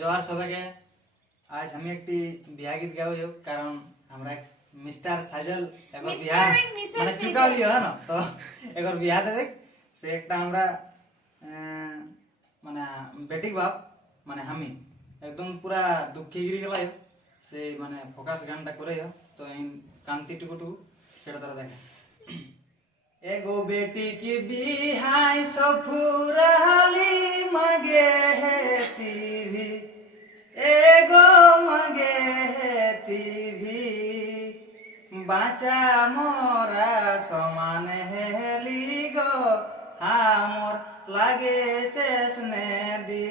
জোহার সবাইকে। আজ আমি একটি বিয়া গীত গাবো কারণ আমরা মিস্টার সাজল একবার বিয়া মানে চুকা লিও হ্যাঁ তো একবার বিয়া দেবে। সে একটা আমরা মানে বেটি বাপ মানে আমি একদম পুরা দুঃখী গিরি গেলাই সে মানে ফোকাস গানটা করে তো এই কান্তি টুকুটু সেটা তারা দেখে। এগো বেটি কি বিহাই সফুরালি মাগে হে বাঁচা মোরা সমান হেলি গো। আমর লাগে শেষ নে দি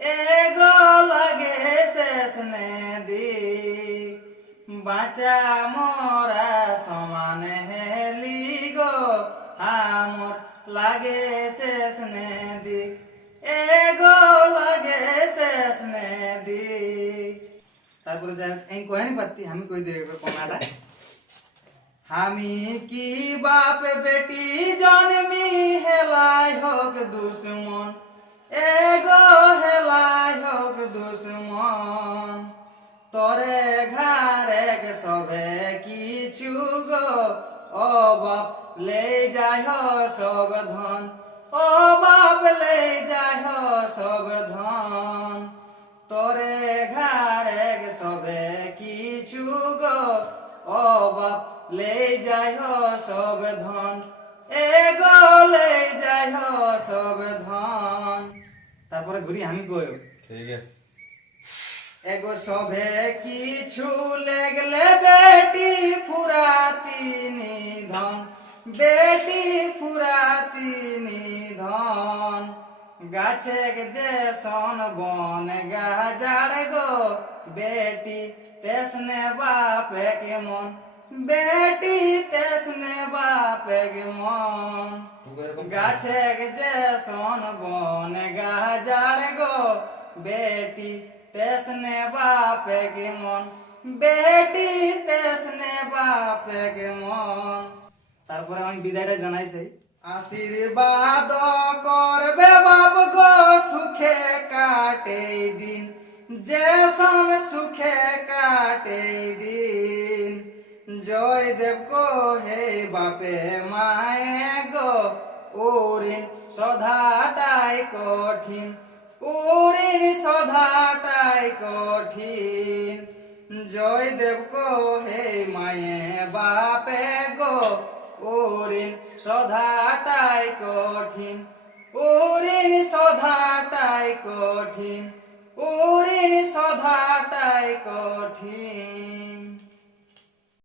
এ গো লাগে শেষ নে দি বাঁচা মোরা সমান হেলি গো। আমর লাগে শেষ নে দি এ গো লাগে শেষ নে দি তারপরে যাই আমি কয়ে নি আমি কই দেব কমাটা আমি কি বাপ বেটি জন্মি হেলাই হোক দুশ্মন? এগো হেলাই হোক দুশ্মন। তরে ঘরে সবে কিছু গো, ও বাপ লে যাই সব ধন। ও বাপ লে যাই সব ধন। তোরে ঘরে সবে কিছু গো, ও বাপ লেই যাই হ সব ধন। এগো গো লেই যাই হ সব ধন। তারপরে ঘুরি আমি কই ঠিক আছে। এগো সবে কিছু লেগলে বেটি ফুরাতি নিধন। বেটি ফুরাতি নিধন। গাছে যে সন বন গাজাড় গো বেটি তেসনে বাপে কেমন? বেটি তেসনে বাপে কে মন গাছে যে সোন বন গাজাড় গো বেটি তেসনে বাপে গে মন বেটি তেসনে বাপে গে মন তারপরে আমি বিদায়টা জানাইছি আশীর্বাদ করবে বাপ গো সুখে কাটে দিন যে সম সুখে কাটে দিন দেব গো, হে বাপে মায়ে গো, উরিন সধাটাই কঠিন, উরিন সধাটাই কঠিন। জয় দেব গো, হে মায়ে বাপে গো, উরিন সধাটাই কঠিন, উরিন সধাটাই কঠিন, উরিন সধাটাই কঠিন।